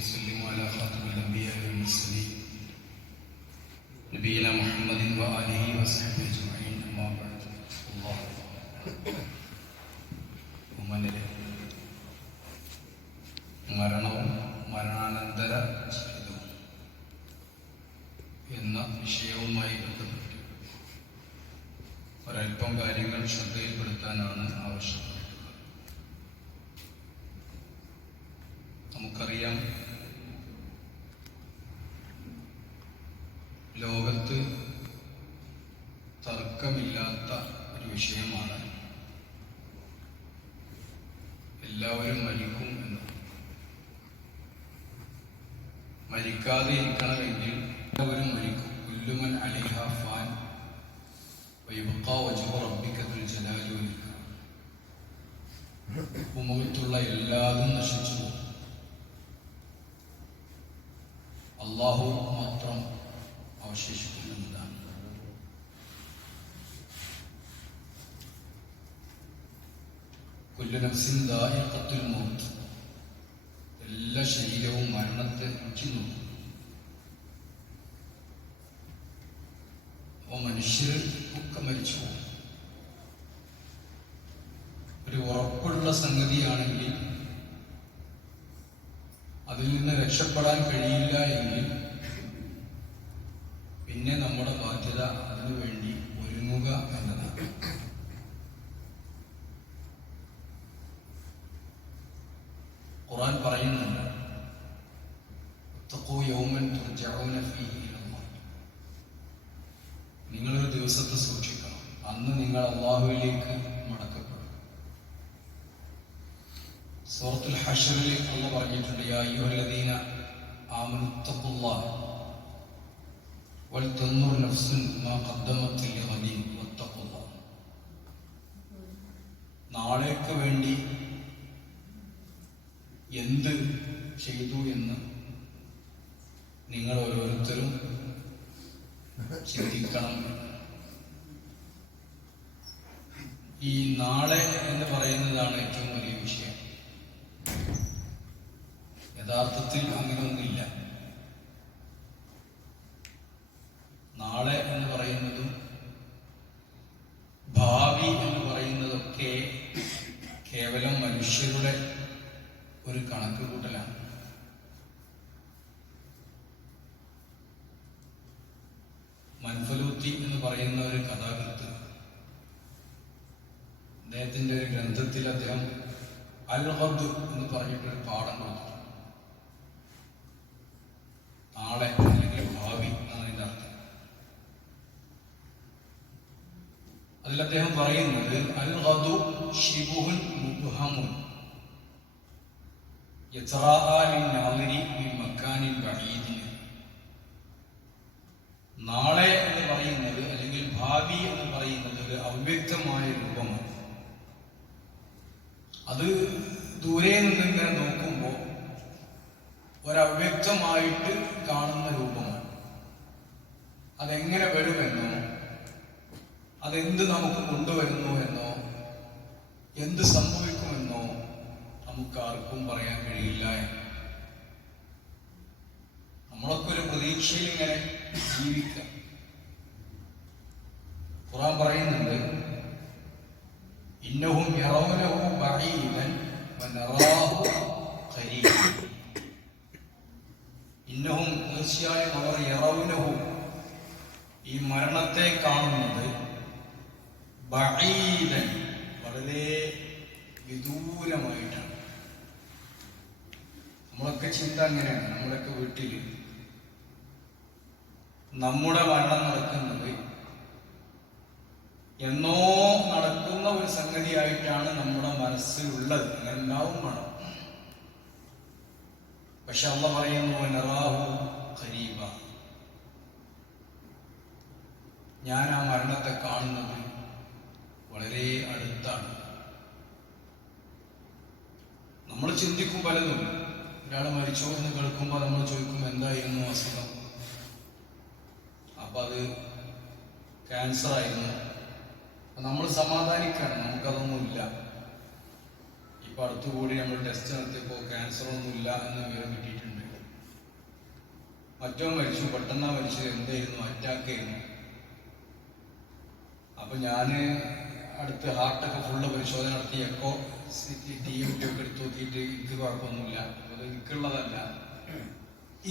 وسلم على خاتم الأنبياء والمرسلين نبينا محمد وآله وصحبه أجمعين أما بعد الله ഉമ്മനിലെ മരണവും മരണാനന്തര ജീവിതവും എന്ന വിഷയവുമായി ബന്ധപ്പെട്ട് ഒരല്പം കാര്യങ്ങൾ ശ്രദ്ധയിൽപ്പെടുത്താനാണ് ആവശ്യപ്പെട്ടിട്ടുള്ളത് നമുക്കറിയാം ലോകത്ത് തർക്കമില്ലാത്ത ഒരു വിഷയമാണ് എല്ലാവരും മരിക്കും എന്ന്. മരിക്കാതെ ഇരിക്കണമെങ്കിൽ എല്ലാവരും മരിക്കും. ഉല്ലുമൻ അലിഹ ഫാൻ ഭൂമുഖത്തുള്ള എല്ലാതും നശിച്ചു അള്ളാഹു മാത്രം മൗത്ത്. എല്ലാ ശരീരവും മരണത്തെ രുചി നോക്കും. അപ്പോൾ മനുഷ്യർ ഒക്കെ മരിച്ചു പോകും. ഒരു ഉറപ്പുള്ള സംഗതിയാണെങ്കിൽ അതിൽ നിന്ന് രക്ഷപ്പെടാൻ കഴിയില്ല എങ്കിൽ പിന്നെ നമ്മുടെ ബാധ്യത അതിനു വേണ്ടി ഒരുങ്ങുക എന്നതാണ് ഖുറാൻ പറയുന്നുണ്ട്. നിങ്ങളൊരു ദിവസത്തെ സൂക്ഷിക്കണം അന്ന് നിങ്ങൾ അള്ളാഹുവിലേക്ക് മടക്കപ്പെടും സൂറത്തുൽ ഹഷറിൽ അള്ള പറഞ്ഞിട്ടുണ്ട് യാ അയ്യുഹല്ലദീന ആമനു തഖുല്ലാഹ് വൽ തന്നൂർ നഫ്സുൻ മാ ഖദ്ദമത് ലിഗദിൻ വത്തഖുല്ലാഹ് നാളേക്ക് വേണ്ടി എന്ത് ചെയ്തു എന്ന് നിങ്ങൾ ഓരോരുത്തരും ചിന്തിക്കണം ഈ നാളെ എന്ന് പറയുന്നതാണ് ഏറ്റവും വലിയ വിഷയം യഥാർത്ഥത്തിൽ അങ്ങനെയൊന്നുമില്ല നാളെ എന്ന് പറയുന്നതും ഭാവി എന്ന് പറയുന്നതൊക്കെ കേവലം മനുഷ്യരുടെ ഒരു കണക്ക് കൂട്ടലാണ് മൻഫലൂത്തി എന്ന് പറയുന്ന ഒരു കഥാകൃത്ത് അദ്ദേഹത്തിന്റെ ഒരു ഗ്രന്ഥത്തിൽ അദ്ദേഹം അൽ ഹദ് എന്ന് പറഞ്ഞിട്ടൊരു പാഠം കൊടുത്തിട്ടുണ്ട് നാളെ അല്ലെങ്കിൽ ഭാവി എന്നാണ് അതിന്റെ അർത്ഥം അതിൽ അദ്ദേഹം പറയുന്നത് അൽ നാളെ എന്ന് പറയുന്നത് അല്ലെങ്കിൽ ഭാവി എന്ന് പറയുന്നത് ഒരു അവ്യക്തമായ രൂപമാണ് അത് ദൂരെ നിന്ന് ഇങ്ങനെ നോക്കുമ്പോൾ ഒരവ്യക്തമായിട്ട് കാണുന്ന രൂപമാണ് അതെങ്ങനെ വരുമെന്നോ അതെന്ത് നമുക്ക് കൊണ്ടുവരുന്നു എന്നോ എന്ത് സംഭവിക്കുമെന്നോ നമുക്ക് ആർക്കും പറയാൻ കഴിയില്ല എന്ന് നമ്മളൊക്കെ ഒരു പ്രതീക്ഷയിൽ ഇങ്ങനെ ഖുറാൻ പറയുന്നുണ്ട് ഇന്നഹും യറൗനഹു ബഈദൻ വനറാഹു ഖരീബ ഇന്നഹും തീർച്ചയായും അവർ യറൗനഹു ഈ മരണത്തെ കാണുന്നത് ബഈദൻ വളരെ വിദൂരമായിട്ടാണ് നമ്മളൊക്കെ ചിന്ത അങ്ങനെയാണ് നമ്മളൊക്കെ വീട്ടിൽ നമ്മുടെ മരണം നടക്കുന്നത് എന്നോ നടക്കുന്ന ഒരു സംഗതിയായിട്ടാണ് നമ്മുടെ മനസ്സിലുള്ളത് അങ്ങനെ ഉണ്ടാവും വേണം പക്ഷെ അമ്മ പറയുന്നു ഖരീബ. ഞാൻ ആ മരണത്തെ കാണുന്നത് വളരെ അടുത്താണ്. നമ്മൾ ചിന്തിക്കും പലതും. ഒരാൾ മരിച്ചോ എന്ന് കേൾക്കുമ്പോൾ നമ്മൾ ചോദിക്കും എന്തായിരുന്നു അസുഖം? അപ്പൊ അത് ക്യാൻസർ ആയിരുന്നു. നമ്മൾ സമാധാനിക്കണം നമുക്കതൊന്നുമില്ല. ഇപ്പൊ അടുത്തുകൂടി നമ്മൾ ടെസ്റ്റ് നടത്തിയപ്പോൾ ഒന്നുമില്ല എന്ന് വിവരം കിട്ടിയിട്ടുണ്ട്. മറ്റോ മരിച്ചു പെട്ടെന്നാ മരിച്ചത് എന്തായിരുന്നു അറ്റാക്ക് ആയിരുന്നു. അപ്പൊ ഞാൻ അടുത്ത് ഹാർട്ടൊക്കെ ഫുള്ള് പരിശോധന നടത്തി എക്കോ ടി എം ടി ഒക്കെ എടുത്ത് നോക്കിയിട്ട് എനിക്ക് കുഴപ്പമൊന്നുമില്ല. അത് എനിക്കുള്ളതല്ല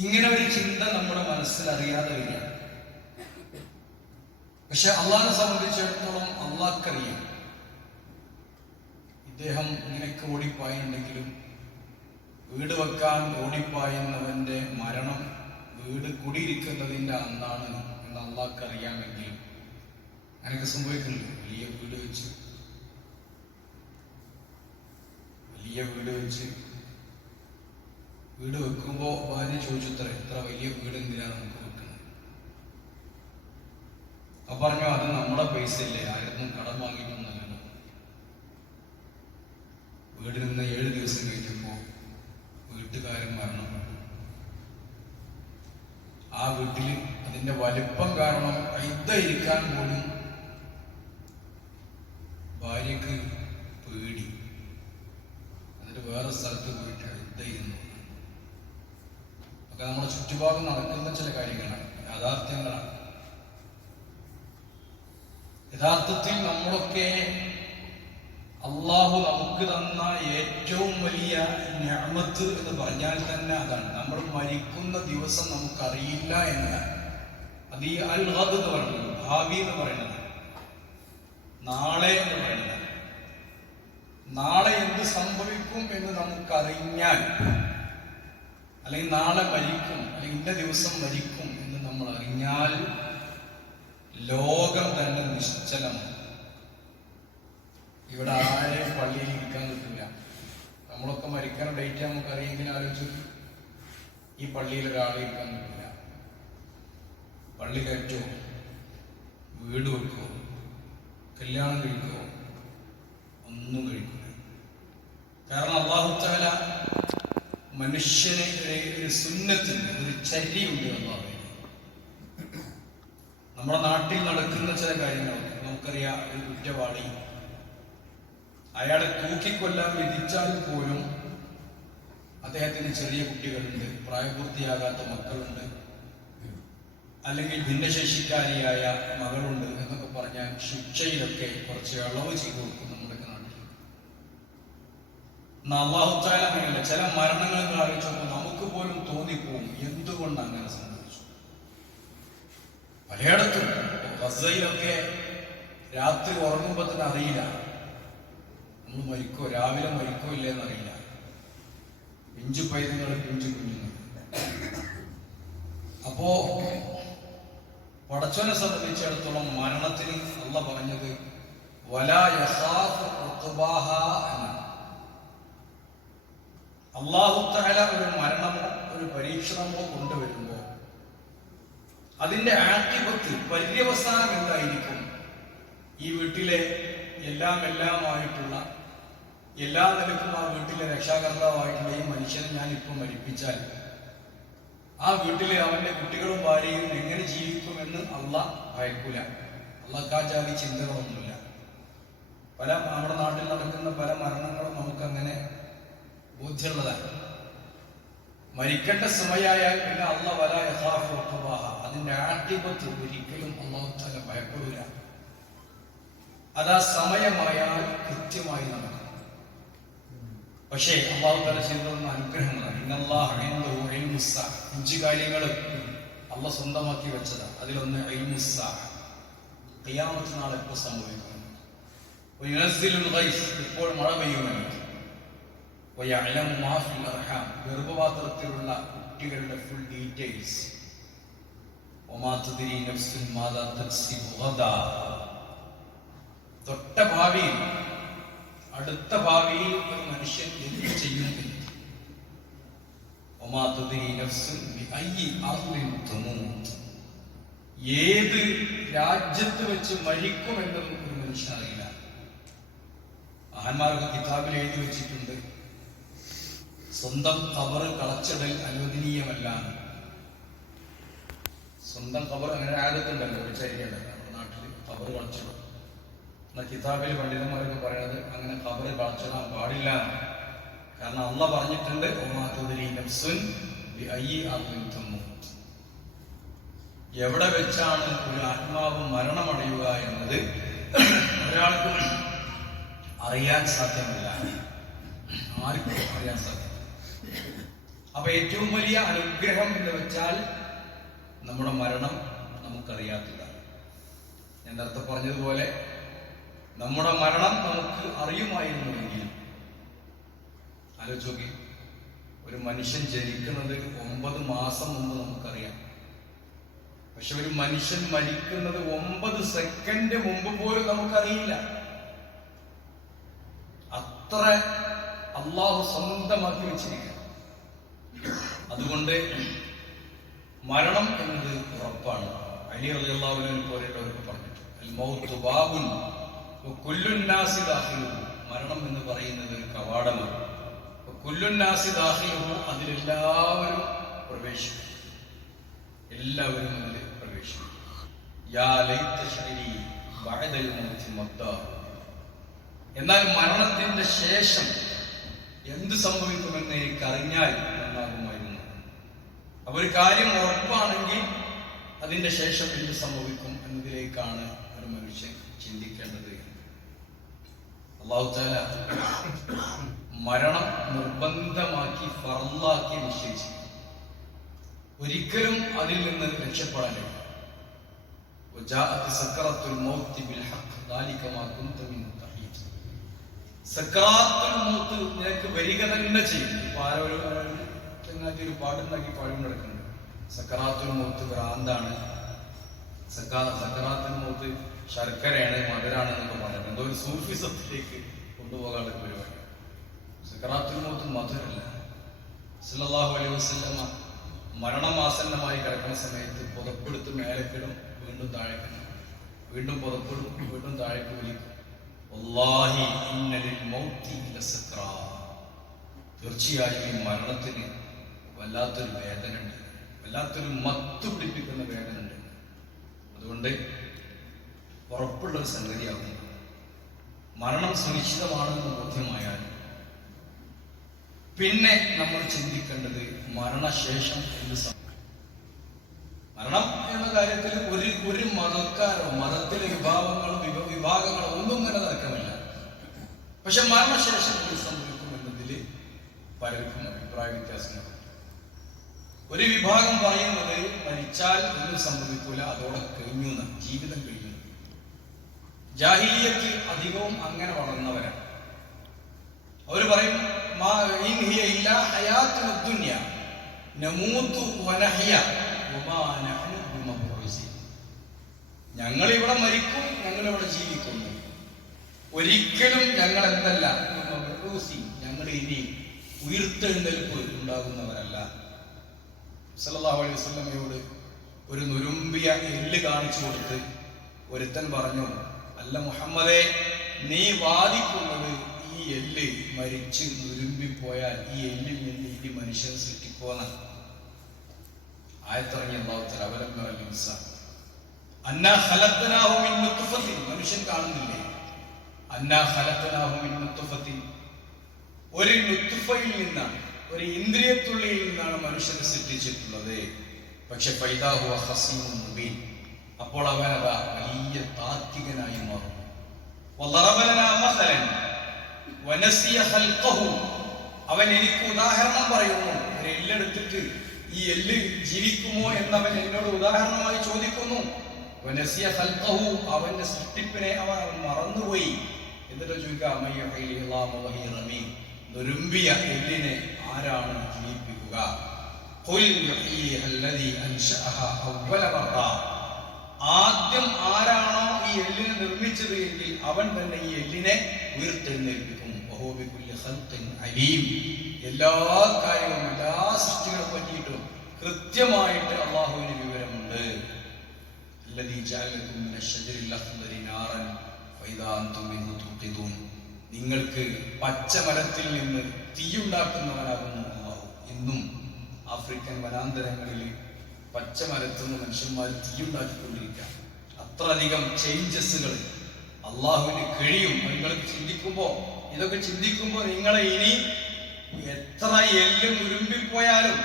ഇങ്ങനെ ഒരു ചിന്ത നമ്മുടെ മനസ്സിൽ അറിയാതെ വരിക പക്ഷെ അള്ളാഹിനെ സംബന്ധിച്ചിടത്തോളം അള്ളാഹ്ക്കറിയാം. ഇദ്ദേഹം ഇങ്ങനെയൊക്കെ ഓടിപ്പായുണ്ടെങ്കിലും വീട് വെക്കാൻ ഓടിപ്പായുന്നവന്റെ മരണം വീട് കുടിയിരിക്കുന്നതിന്റെ അന്നാണ് എന്ന് അള്ളാഹ്ക്ക് അറിയാമെങ്കിലും അങ്ങനെയൊക്കെ സംഭവിക്കുന്നുണ്ട്. വലിയ വീട് വെച്ച്. വലിയ വീട് വെച്ച്. വീട് വെക്കുമ്പോ ഭാര്യ ചോദിച്ചത്ര എത്ര വലിയ വീട് എന്തിനാണ് നമുക്ക് വെക്കുന്നത്? അപ്പൊ പറഞ്ഞു അത് നമ്മുടെ പൈസ അല്ലേ ആരും കടം വാങ്ങിയിട്ടൊന്നുമല്ലല്ലോ വീട് നിന്ന് ഏഴ് ദിവസം കഴിഞ്ഞപ്പോ വീട്ടുകാരൻ മരണപ്പെട്ടു ആ വീട്ടിൽ അതിന്റെ വലിപ്പം കാരണം ഇരിക്കാൻ പോലും ഭാര്യക്ക് പേടി എന്നിട്ട് വേറെ സ്ഥലത്ത് പോയിട്ട് ഇതായിരുന്നു ഒക്കെ നമ്മുടെ ചുറ്റുപാടും നടക്കുന്ന ചില കാര്യങ്ങളാണ് യാഥാർത്ഥ്യങ്ങളാണ് യഥാർത്ഥത്തിൽ നമ്മളൊക്കെ അള്ളാഹു നമുക്ക് തന്ന ഏറ്റവും വലിയ ഞാമത്ത് എന്ന് പറഞ്ഞാൽ തന്നെ അതാണ് നമ്മൾ മരിക്കുന്ന ദിവസം നമുക്കറിയില്ല എന്നതാണ് അത് ഈ അൽ ഹദ് എന്ന് പറയുന്നത് ഭാവി എന്ന് പറയുന്നത്. നാളെ എന്ന് പറയുന്നത്. നാളെ എന്ത് സംഭവിക്കും എന്ന് നമുക്കറിഞ്ഞാൽ അല്ലെങ്കിൽ നാളെ മരിക്കും അല്ലെങ്കിൽ ഇന്ന ദിവസം മരിക്കും എന്ന് നമ്മൾ അറിഞ്ഞാൽ ലോകം തന്നെ നിശ്ചലമാണ്. ഇവിടെ ആരെയും പള്ളിയിൽ ഇരിക്കാൻ കിട്ടില്ല നമ്മളൊക്കെ മരിക്കാൻ ഡേറ്റ് നമുക്ക് അറിയെങ്കിൽ ആലോചിച്ചു ഈ പള്ളിയിൽ ഒരാളെ ഇരിക്കാൻ കിട്ടില്ല പള്ളി കയറ്റോ വീട് വെക്കോ കല്യാണം കഴിക്കോ ഒന്നും കഴിക്കില്ല കാരണം അള്ളാഹുത്താല മനുഷ്യനെ ഒരു- സുന്നത്തിന് ഒരു ചരിയുണ്ട് അള്ളാഹു നമ്മുടെ നാട്ടിൽ നടക്കുന്ന ചില കാര്യങ്ങളൊക്കെ നമുക്കറിയാം ഒരു കുറ്റവാളി അയാളെ തൂക്കിക്കൊല്ലാൻ വിധിച്ചാൽ പോലും അദ്ദേഹത്തിന് ചെറിയ കുട്ടികളുണ്ട് പ്രായപൂർത്തിയാകാത്ത മക്കളുണ്ട്. അല്ലെങ്കിൽ ഭിന്നശേഷിക്കാരിയായ മകളുണ്ട് എന്നൊക്കെ പറഞ്ഞാൽ ശിക്ഷയിലൊക്കെ കുറച്ച് ഇളവ് ചെയ്തു കൊടുക്കും നമ്മുടെ നാട്ടിൽ. അള്ളാഹുത്താല അങ്ങനെയല്ല ചില മരണങ്ങൾ ആലോചിച്ചപ്പോൾ നമുക്ക് പോലും തോന്നിപ്പോവും എന്തുകൊണ്ട് അങ്ങനെ സംഭവിച്ചു. പലയിടത്തും ഗസയിലൊക്കെ രാത്രി ഉറങ്ങുമ്പോൾ തന്നെ അറിയില്ല. നമ്മൾ മരിക്കോ രാവിലെ മരിക്കോ ഇല്ലെന്ന് അറിയില്ല. പിഞ്ചു പൈതങ്ങൾ പിഞ്ചു കുഞ്ഞുങ്ങൾ. അപ്പോ പടച്ചോനെ സംബന്ധിച്ചിടത്തോളം മരണത്തിന് അല്ല പറഞ്ഞത് അള്ളാഹു തആല ഒരു മരണമോ ഒരു പരീക്ഷണമോ കൊണ്ടുവരുമ്പോ അതിന്റെ ആധിപത്യം പര്യവസാനം എന്തായിരിക്കും? ഈ വീട്ടിലെ എല്ലാം എല്ലാമായിട്ടുള്ള എല്ലാ നിലക്കും ആ വീട്ടിലെ രക്ഷാകർത്താവായിട്ടുള്ള ഈ മനുഷ്യനെ ഞാൻ ഇപ്പം മരിപ്പിച്ചാൽ ആ വീട്ടിലെ അവന്റെ കുട്ടികളും ഭാര്യയും എങ്ങനെ ജീവിക്കുമെന്ന് അല്ല ഭയക്കൂല. അള്ളാഹ് ആ ജാതി ചിന്തകളൊന്നുമില്ല. പല നമ്മുടെ നാട്ടിൽ നടക്കുന്ന പല മരണങ്ങളും നമുക്കങ്ങനെ ബോധ്യമുള്ളതാണ്. മരിക്കേണ്ട സമയമായാൽ പിന്നെ അല്ല വല യഥാഫ് അതിന്റെ ആട്ടിപത്ത് ഒരിക്കലും അള്ളാഹു തല ഭയപ്പെടില്ല അത് സമയമായാൽ കൃത്യമായി നടക്കും പക്ഷേ അള്ളാഹു തല ചെയ്തതെന്ന അനുഗ്രഹങ്ങളാണ് ഇന്നല്ലാഹ്. അഞ്ച് കാര്യങ്ങൾ അള്ള സ്വന്തമാക്കി വെച്ചതാണ് അതിലൊന്ന് ഇൽമുസ്സ. ഖിയാമത്ത് നാൾ എപ്പോൾ സംഭവിക്കും വയുനസ്സിലുൽ ഗൈസ്. ഇപ്പോൾ മഴ പെയ്യുമെന്ന്. ഗർഭപാത്രത്തിലുള്ള കുട്ടികളുടെ ഫുൾ ഡീറ്റെയിൽസ്. തൊട്ട ഭാവിയിൽ അടുത്ത ഭാവിയിൽ ഒരു മനുഷ്യൻ എന്ത് ചെയ്യും എന്ന്. ഒമാ തദ്രി നഫ്സുൻ ബിഅയ്യി അർളിൻ തമൂത്ത്. ഏത് രാജ്യത്ത് വെച്ച് മരിക്കുമെന്നതും ഒരു മനുഷ്യൻ അറിയില്ല. മഹാന്മാരൊക്കെ കിതാബിൽ എഴുതി വെച്ചിട്ടുണ്ട്. സ്വന്തം കവർ കളച്ചിടൽ അനുവദനീയമല്ല സ്വന്തം കവർ അങ്ങനെ ആദ്യത്തുണ്ടല്ലോ ഒരു ചരിയുണ്ടല്ലോ നമ്മുടെ നാട്ടിൽ കവർ കളച്ചിടും. എന്നാൽ കിതാബിൽ പണ്ഡിതന്മാരൊക്കെ പറയുന്നത് അങ്ങനെ കബറ് വളച്ചിടാൻ പാടില്ല. കാരണം അള്ള പറഞ്ഞിട്ടുണ്ട് "ഒമാ തുദ്രി നഫ്സുൻ ബിഅയ്യി അർളിൻ എവിടെ വെച്ചാണ് ഒരു ആത്മാവ് മരണമടയുക എന്നത് ഒരാൾക്കും അറിയാൻ സാധ്യമല്ല. ആർക്കും അറിയാൻ സാധ്യമല്ല. അപ്പൊ ഏറ്റവും വലിയ അനുഗ്രഹം എന്ന് വെച്ചാൽ നമ്മുടെ മരണം നമുക്കറിയാത്തതാണ്. ഞാൻ നേരത്തെ പറഞ്ഞതുപോലെ നമ്മുടെ മരണം നമുക്ക് അറിയുമായിരുന്നുവെങ്കിൽ ആലോചിച്ചോക്കി ഒരു മനുഷ്യൻ ജനിക്കുന്നത് ഒമ്പത് മാസം മുമ്പ് നമുക്കറിയാം. പക്ഷെ ഒരു മനുഷ്യൻ മരിക്കുന്നത് ഒമ്പത് സെക്കൻഡ് മുമ്പ് പോലും നമുക്കറിയില്ല. അത്ര അള്ളാഹു സ്വന്തമാക്കി വെച്ചിരിക്കുക അതുകൊണ്ട് മരണം എന്നത് ഉറപ്പാണ്. അലി റളിയല്ലാഹുവിനെ പോലെയുള്ളവർക്ക് പറഞ്ഞിട്ട് മൗത്തു ബാബുൻ മരണം എന്ന് പറയുന്നത് കവാടമാണ്. കൊല്ലുന്നാസി ദാഖിലുഹു അതിലെല്ലാവരും പ്രവേശിക്കും. എല്ലാവരും അതിൽ പ്രവേശിക്കും. യാ എന്നാൽ മരണത്തിന്റെ ശേഷം എന്ത് സംഭവിക്കുമെന്ന് എനിക്കറിഞ്ഞാൽ നന്നാകുമായിരുന്നു. അവർ കാര്യം ഉറപ്പാണെങ്കിൽ അതിന്റെ ശേഷം എന്ത് സംഭവിക്കും എന്നതിലേക്കാണ് ഒരു മനുഷ്യൻ അള്ളാഹുത്താല മരണം നിർബന്ധമാക്കി ഫറലാക്കി നിശ്ചയിച്ചു. ഒരിക്കലും അതിൽ നിന്ന് രക്ഷപ്പെടാൻ വരിക തന്നെ ചെയ്യും. ഇപ്പൊ ആരോ ഒരു പാട്ടുണ്ടാക്കി പാഴും നടക്കുന്നുണ്ട്. സക്കറാത്തുൽ മൗത്ത് ഭ്രാന്താണ്. സക്കറാത്തുൽ മൗത്ത് ശർക്കരയാണ് മധുരാണ് എന്നൊക്കെ പറഞ്ഞത് എന്തോ ഒരു സൂഫിസത്തിലേക്ക് കൊണ്ടുപോകാനുള്ള പരിപാടി മൗത്ത് മധുരല്ല. സല്ലല്ലാഹു അലൈഹി വസല്ലമ മരണമാസന്നമായി കിടക്കുന്ന സമയത്ത് പുതപ്പെടുത്ത് മേലക്കിടും വീണ്ടും താഴേക്കിടും വീണ്ടും പുതപ്പെടും വീണ്ടും താഴേക്ക് ലസക്രാ തീർച്ചയായും മരണത്തിന് വല്ലാത്തൊരു വേദന ഉണ്ട് വല്ലാത്തൊരു മത്ത് പിടിപ്പിക്കുന്ന വേദന ഉണ്ട് അതുകൊണ്ട് ഉറപ്പുള്ള ഒരു സംഗതിയാകുന്നു മരണം സുനിശ്ചിതമാണെന്ന് ബോധ്യമായാൽ പിന്നെ നമ്മൾ ചിന്തിക്കേണ്ടത് മരണശേഷം സംഭവിക്കും? മരണം എന്ന കാര്യത്തിൽ ഒരു ഒരു മതക്കാരോ മതത്തിലെ വിഭാഗങ്ങളോ വിഭ- വിഭാഗങ്ങളോ ഒന്നും തന്നെ തർക്കമില്ല പക്ഷെ മരണശേഷം എന്ത് സംഭവിക്കും എന്നതിൽ പലർക്കും അഭിപ്രായ വ്യത്യാസങ്ങളുണ്ട്. ഒരു വിഭാഗം പറയുന്നത് മരിച്ചാൽ ഒന്നും സംഭവിക്കൂല അതോടെ കഴിഞ്ഞു ജീവിതം കഴിഞ്ഞു. ജാഹിലിയത്ത് അധികവും അങ്ങനെ വളർന്നവരാണ്. അവർ പറയും ഞങ്ങൾ ഇവിടെ മരിക്കും ഞങ്ങൾ ഇവിടെ ജീവിക്കുന്നു. ഒരിക്കലും ഞങ്ങൾ എന്തല്ല. ഞങ്ങൾ ഇനി ഉയർത്തെഴുന്നേൽപ്പ് ഉണ്ടാകുന്നവരല്ല. സല്ലല്ലാഹു അലൈഹി വസല്ലമയോട് ഒരു നുരുമ്പിയ എല്ല് കാണിച്ചു കൊടുത്ത് ഒരുത്തൻ പറഞ്ഞു അല്ല മുഹമ്മദെ നീ വാദിക്കുന്നത് ഈ എല്ല് മരിച്ച് നുരുമ്പിപ്പോയാൽ ഈ എല്ലിൽ നിന്ന് ഇനി മനുഷ്യൻ സൃഷ്ടിപ്പോന്ന ആയത്തിറങ്ങി അള്ളാഹു തആല അവലം യറൽ ഇൻസാൻ അന്നാ ഖലഖനാഹു മിൻ നുത്ഫത്തിൻ. മനുഷ്യൻ കാണുന്നില്ലേ? അന്നാ ഖലഖനാഹു മിൻ നുത്ഫത്തിൻ. ഒരു നുത്തുഫയിൽ നിന്നാണ് ഒരു ഇന്ദ്രിയത്തുള്ളിയിൽ നിന്നാണ് മനുഷ്യനെ സൃഷ്ടിച്ചിട്ടുള്ളത്. പക്ഷെ ഫൈദാഹു ഹസീമുൻ മുബീൻ. അപ്പോൾ അവൻ വലിയ താത്വികനായി മാറും. അവൻ എനിക്ക് ഉദാഹരണം പറയുന്നു. എല്ലെടുത്തിട്ട് ഈ എല്ല് ജീവിക്കുമോ എന്നവൻ എന്നോട് ഉദാഹരണമായി ചോദിക്കുന്നു. വനസിയ ഹൽക്കഹു അവന്റെ സൃഷ്ടിപ്പിനെ അവൻ അവൻ മറന്നുപോയി. എന്നിട്ട് ചോദിക്കാം നുരുമ്പിയ എല്ലിനെ ആരാണ് ജീവിപ്പിക്കുക? ആദ്യം ആരാണോ ഈ എല്ലിനെ നിർമ്മിച്ചത് എങ്കിൽ അവൻ തന്നെ ഈ എല്ലിനെ ഉയർത്തെഴുന്നേൽപ്പിക്കും. അലീം. എല്ലാ കാര്യവും എല്ലാ സൃഷ്ടികളെ പറ്റിയിട്ടും കൃത്യമായിട്ട് അള്ളാഹുവിന് വിവരമുണ്ട്. നിങ്ങൾക്ക് പച്ചമരത്തിൽ നിന്ന് തീയുണ്ടാക്കുന്നവനാകുന്നു എന്നും ആഫ്രിക്കൻ വനാന്തരങ്ങളിൽ പച്ചമരത്തിൽ നിന്ന് മനുഷ്യന്മാർ തീയുണ്ടാക്കിക്കൊണ്ടിരിക്കുക. അത്രയധികം ചേഞ്ചസുകൾ അള്ളാഹുവിന് കഴിയും. നിങ്ങൾ ചിന്തിക്കുമ്പോൾ ഇതൊക്കെ ചിന്തിക്കുമ്പോൾ നിങ്ങളെ ഇനി എത്ര എല്ലും ഉരുമ്പിപ്പോയാലും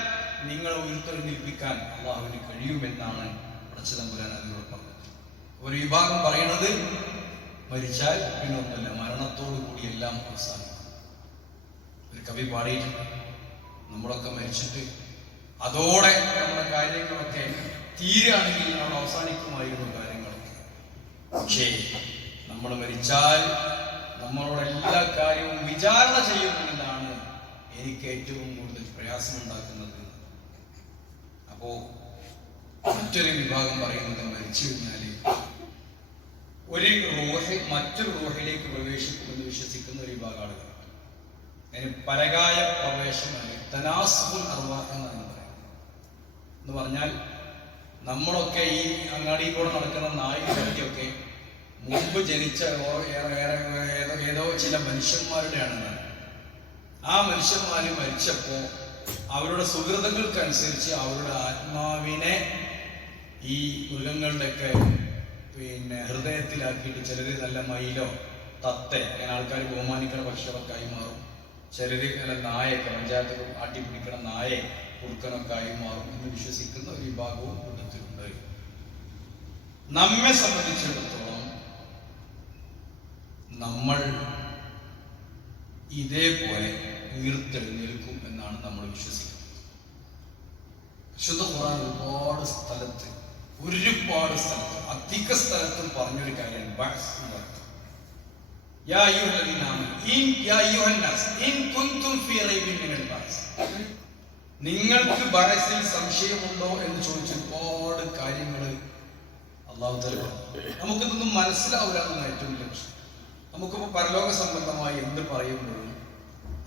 നിങ്ങളെ ഉയർത്തെഴുന്നേൽപ്പിക്കാൻ അള്ളാഹുവിന് കഴിയുമെന്നാണ് അടച്ചു തമ്പുരാൻ അതിനോട് പറഞ്ഞത്. ഒരു വിഭാഗം പറയുന്നത് മരിച്ചാൽ പിന്നെ ഒന്നുമില്ല മരണത്തോടു കൂടി എല്ലാം അവസാനിക്കും. ഒരു കവി പാടിയിട്ടുണ്ട് നമ്മളൊക്കെ മരിച്ചിട്ട് അതോടെ നമ്മുടെ കാര്യങ്ങളൊക്കെ തീരുകയാണെങ്കിൽ നമ്മൾ അവസാനിക്കുമായിരുന്നു കാര്യങ്ങളൊക്കെ. പക്ഷേ നമ്മൾ മരിച്ചാൽ നമ്മളോട് എല്ലാ കാര്യവും വിചാരണ ചെയ്യുന്നതിലാണ് എനിക്ക് ഏറ്റവും കൂടുതൽ പ്രയാസമുണ്ടാക്കുന്നത്. അപ്പോ മറ്റൊരു വിഭാഗം പറയുന്നത് മരിച്ചു കഴിഞ്ഞാൽ ഒരു റോഹ മറ്റൊരു റോഹയിലേക്ക് പ്രവേശിക്കുമെന്ന് വിശ്വസിക്കുന്ന ഒരു വിഭാഗം ആളുകൾ പരകായ പ്രവേശനം തനാസുൽ അർവ എന്നാണ് പറയുന്നത് എന്ന് പറഞ്ഞാൽ നമ്മളൊക്കെ ഈ അങ്ങാടി കൂടെ നടക്കുന്ന നായി വ്യക്തിയൊക്കെ മുമ്പ് ജനിച്ച ഏതോ ചില മനുഷ്യന്മാരുടെയാണ് ആ മനുഷ്യന്മാർ മരിച്ചപ്പോ അവരുടെ സുഹൃതങ്ങൾക്കനുസരിച്ച് അവരുടെ ആത്മാവിനെ ഈ മൃഗങ്ങളുടെയൊക്കെ പിന്നെ ഹൃദയത്തിലാക്കിയിട്ട് ചിലര് നല്ല മയിലോ തത്തെ അങ്ങനെ ആൾക്കാർ ബഹുമാനിക്കുന്ന ആയി മാറും. ചിലര് നല്ല നായൊക്കെ പഞ്ചായത്ത് ആട്ടി പിടിക്കണ നായെ കുറുക്കനൊക്കെ ആയി മാറും എന്ന് വിശ്വസിക്കുന്ന ഒരു വിഭാഗവും കൂട്ടത്തിലുണ്ട് നമ്മെ സംബന്ധിച്ചിടത്തോളം നമ്മൾ ഇതേപോലെ ഉയർത്തെഴുന്നേൽക്കും എന്നാണ് നമ്മൾ വിശ്വസിക്കുന്നത് വിശുദ്ധ ഖുർആൻ ഒരുപാട് സ്ഥലത്ത് ഒരുപാട് സ്ഥലത്ത് അധിക സ്ഥലത്തും പറഞ്ഞൊരു കാര്യമാണ് ബഅസ് എന്ന് പറയുന്നത്. യാ آمنوا إن يا أيها الناس إن كنتم في ريب من البعث നിങ്ങൾക്ക് ബഅസിൽ സംശയമുണ്ടോ എന്ന് ചോദിച്ച ഒരുപാട് കാര്യങ്ങൾ അള്ളാഹു പറഞ്ഞു. നമുക്കിതൊന്നും മനസ്സിലാവില്ല എന്നാണ് ഏറ്റവും വലിയ പ്രശ്നം. നമുക്കിപ്പോ പരലോക സംബന്ധമായി എന്ത് പറയുമ്പോഴും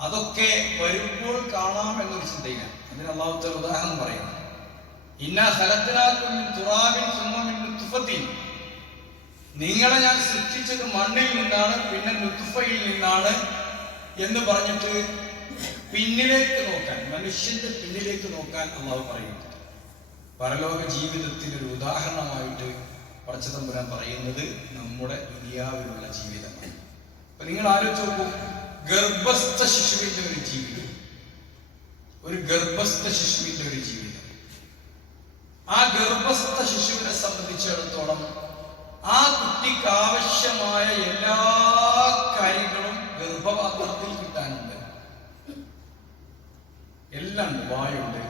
അതൊക്കെ വരുമ്പോൾ കാണാം എന്നൊരു ചിന്തയില്ല. അതിന് അള്ളാഹു തആല ഉദാഹരണം പറയുന്നു. ഇന്ന സ്ഥലത്തിനാക്കും തുറാവിൻ തുറാബിൻ തുഫത്തിൻ നിങ്ങളെ ഞാൻ സൃഷ്ടിച്ചത് മണ്ണിൽ നിന്നാണ് പിന്നെ നുത്ഫയിൽ നിന്നാണ് എന്ന് പറഞ്ഞിട്ട് പിന്നിലേക്ക് നോക്കാൻ മനുഷ്യന്റെ പിന്നിലേക്ക് നോക്കാൻ അള്ളാഹു പറയുന്നു. പരലോക ജീവിതത്തിന് ഒരു ഉദാഹരണമായിട്ട് പടച്ചതമ്പുരാൻ പറയുന്നത് നമ്മുടെ ദുനിയാവിലുള്ള ജീവിതമാണ്. അപ്പൊ നിങ്ങൾ ആലോചിച്ച് നോക്കൂ ഗർഭസ്ഥ ശിശുവിന്റെ ഒരു ജീവിതം. ഒരു ഗർഭസ്ഥ ശിശുവിന്റെ ഒരു ജീവിതം. ആ ഗർഭസ്ഥ ശിശുവിനെ സംബന്ധിച്ചിടത്തോളം ആ കുട്ടിക്ക് ആവശ്യമായ എല്ലാ കാര്യങ്ങളും ഗർഭപാത്രത്തിൽ കിട്ടാനുണ്ട്. എല്ലാം വായുണ്ട്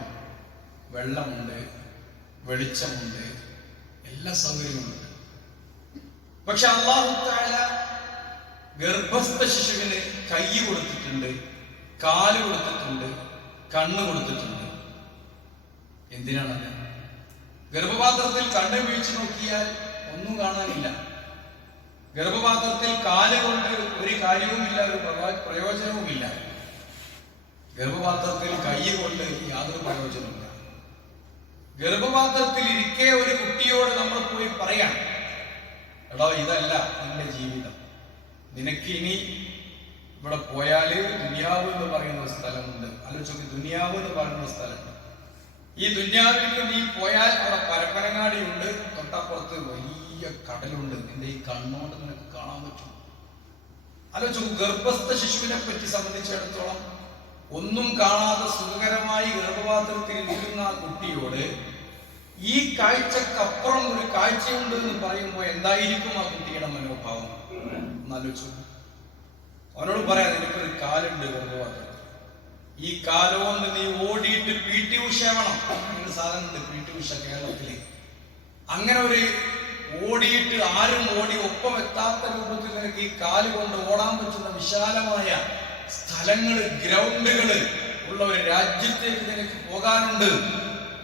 വെള്ളമുണ്ട് വെളിച്ചമുണ്ട് എല്ലാ സൗകര്യങ്ങളുണ്ട്. പക്ഷെ അള്ളാഹു താല ഗർഭസ്ഥ ശിശുവിന് കൈ കൊടുത്തിട്ടുണ്ട് കാൽ കൊടുത്തിട്ടുണ്ട് കണ്ണ് കൊടുത്തിട്ടുണ്ട്. എന്തിനാണത്? ഗർഭപാത്രത്തിൽ കണ്ണ് വീഴ്ച നോക്കിയാൽ ഒന്നും കാണാനില്ല. ഗർഭപാത്രത്തിൽ കാൽ കൊണ്ട് ഒരു കാര്യവുമില്ല ഒരു പ്രയോജനവുമില്ല. ഗർഭപാത്രത്തിൽ കൈ കൊണ്ട് യാതൊരു പ്രയോജനമില്ല ഗർഭപാത്രത്തിൽ ഇരിക്കെ ഒരു കുട്ടിയോട് നമ്മൾ പോയി പറയാം എടോ ഇതല്ല നിന്റെ ജീവിതം. നിനക്ക് ഇനി ഇവിടെ പോയാൽ ദുനിയാവ് എന്ന് പറയുന്ന സ്ഥലമുണ്ട്. ആലോചിച്ച് ദുനിയാവ് എന്ന് പറയുന്ന സ്ഥലം ഈ ദുന്യാവിലേക്ക് നീ പോയാൽ അവിടെ പരപ്പനങ്ങാടി ഉണ്ട് തൊട്ടപ്പുറത്ത് വലിയ കടലുണ്ട്. നിന്റെ ഈ കണ്ണോണ്ട് നിനക്ക് കാണാൻ പറ്റും. ആലോചിച്ചു ഗർഭസ്ഥ ശിശുവിനെ പറ്റി സംബന്ധിച്ചിടത്തോളം ഒന്നും കാണാതെ സുഖകരമായി ഗർഭപാത്രത്തിൽ ഇരിക്കുന്ന ആ കുട്ടിയോട് ഈ കാഴ്ചക്കപ്പുറം ഒരു കാഴ്ചയുണ്ട് എന്ന് പറയുമ്പോൾ എന്തായിരിക്കും ആ കുട്ടിയുടെ മനോഭാവം? എന്നാലോചിച്ചു അവനോട് പറയാൻ എനിക്കൊരു കാലുണ്ട് ഗർഭപാത്രത്തിൽ. ഈ കാലവും നീ ഓടിയിട്ട് പി ടി ഉഷ വേണം. ഒരു സാധനമുണ്ട് പി ടി ഉഷ അങ്ങനെ ഒരു ഓടിയിട്ട് ആരും ഓടി ഒപ്പം എത്താത്ത രൂപത്തിൽ നിനക്ക് ഈ കാൽ കൊണ്ട് ഓടാൻ പറ്റുന്ന വിശാലമായ സ്ഥലങ്ങൾ ഗ്രൗണ്ടുകൾ ഉള്ള ഒരു രാജ്യത്തേക്ക് നിനക്ക് പോകാനുണ്ട്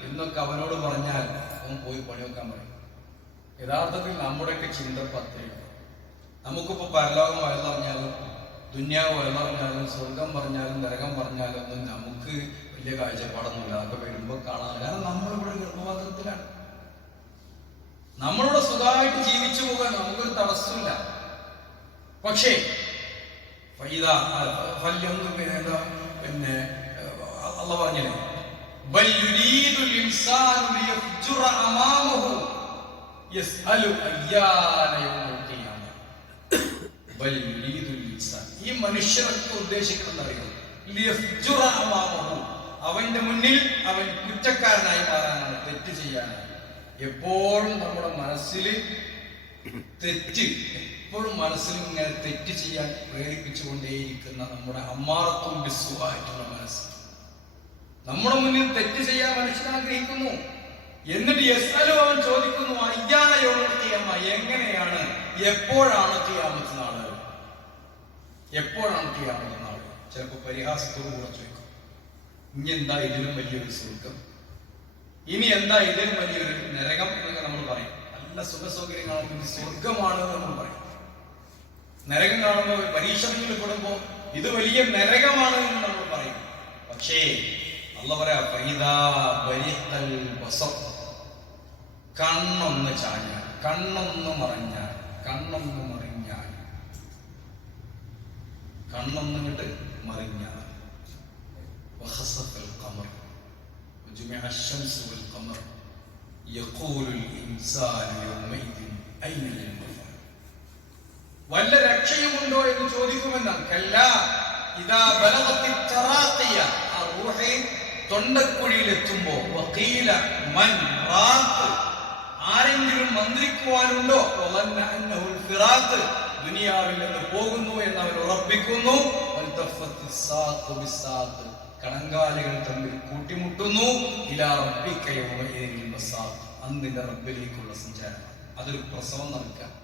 എന്നൊക്കെ അവനോട് പറഞ്ഞാൽ അവൻ പോയി പണിവെക്കാൻ പറയും. യഥാർത്ഥത്തിൽ നമ്മുടെയൊക്കെ ചിന്ത പത്രയാണ് നമുക്കിപ്പോ പരലോകം വയലറിഞ്ഞാലും ദുന്യാവ് വയലറിഞ്ഞാലും സ്വർഗം പറഞ്ഞാലും നരകം പറഞ്ഞാലും ഒന്നും നമുക്ക് വലിയ കാഴ്ചപ്പാടൊന്നുമില്ല. അതൊക്കെ വരുമ്പോ കാണാൻ കാരണം നമ്മളിവിടെ ഗർഭപാത്രത്തിലാണ് നമ്മളിവിടെ സുഖമായിട്ട് ജീവിച്ചു പോകാൻ നമുക്കൊരു തടസ്സമില്ല പക്ഷേ പിന്നെ അല്ല പറഞ്ഞില്ലേ? ഈ മനുഷ്യരൊക്കെ ഉദ്ദേശിക്കുന്നത് അറിയോ? അവന്റെ മുന്നിൽ അവൻ കുറ്റക്കാരനായി മാറാനാണ് തെറ്റ് ചെയ്യാനാണ് എപ്പോഴും നമ്മുടെ മനസ്സിൽ തെറ്റ് എപ്പോഴും മനസ്സിൽ ഇങ്ങനെ തെറ്റ് ചെയ്യാൻ പ്രേരിപ്പിച്ചുകൊണ്ടേയിരിക്കുന്ന നമ്മുടെ അമ്മാറത്തും ബിസ്വായിട്ടുള്ള മനസ്സ്. നമ്മുടെ മുന്നിൽ തെറ്റ് ചെയ്യാൻ മനുഷ്യൻ ആഗ്രഹിക്കുന്നു. എന്നിട്ട് എസ്ലോ അവൻ ചോദിക്കുന്നു അയ്യാനയോർത്തിയമ്മ എങ്ങനെയാണ്? എപ്പോഴാണ് കിയാമത്ത് നാൾ? എപ്പോഴാണ് കിയാമത്ത് നാൾ? ചിലപ്പോൾ പരിഹാസത്തോട് കൂടെ ചോദിക്കും. ഇനി എന്താ ഇതിലും വലിയൊരു സ്വർഗം ഇനി എന്താ ഇതിൽ വലിയൊരു നരകം എന്നൊക്കെ നമ്മൾ പറയും. നല്ല സുഖസൗകര്യങ്ങളാണെങ്കിൽ സ്വർഗമാണ് നമ്മൾ പറയും. നരകം കാണുമ്പോൾ പരീക്ഷണങ്ങളിൽ ഇത് വലിയ നരകമാണ് എന്ന് നമ്മൾ പറയും. പക്ഷേ അല്ല പറയാ കണ്ണൊന്ന് ചാഞ്ഞാൽ കണ്ണൊന്ന് മറിഞ്ഞാൽ കണ്ണൊന്ന് മറിഞ്ഞാൽ കണ്ണൊന്നും കിട്ട് മറിഞ്ഞാൽ. القمر وجمع الشمس والقمر يقول الإنسان يومئذ أين المفر വല്ല രക്ഷയുമുണ്ടോ എന്ന് ചോദിക്കുമെന്നാണ് കല്ല ഇതാ ബലവത്തി തറാത്തിയ ആ റൂഹെ തൊണ്ടക്കുഴിയിൽ എത്തുമ്പോ വക്കീല മൻ റാത്ത് ആരെങ്കിലും മന്ത്രിക്കുവാനുണ്ടോ വലന്ന അന്നഹുൽ ഫിറാത്ത് ദുനിയാവിൽ നിന്ന് പോകുന്നു എന്ന് അവർ ഉറപ്പിക്കുന്നു വൽതഫത്തി സാത്ത് ബിസാത്ത് കണങ്കാലുകൾ തമ്മിൽ കൂട്ടിമുട്ടുന്നു. ഇലാ റബ്ബിക യൗമഇദിൻ മസാത്ത് അന്നിന്റെ റബ്ബിലേക്കുള്ള സഞ്ചാരം. അതൊരു പ്രസവം നടക്കുക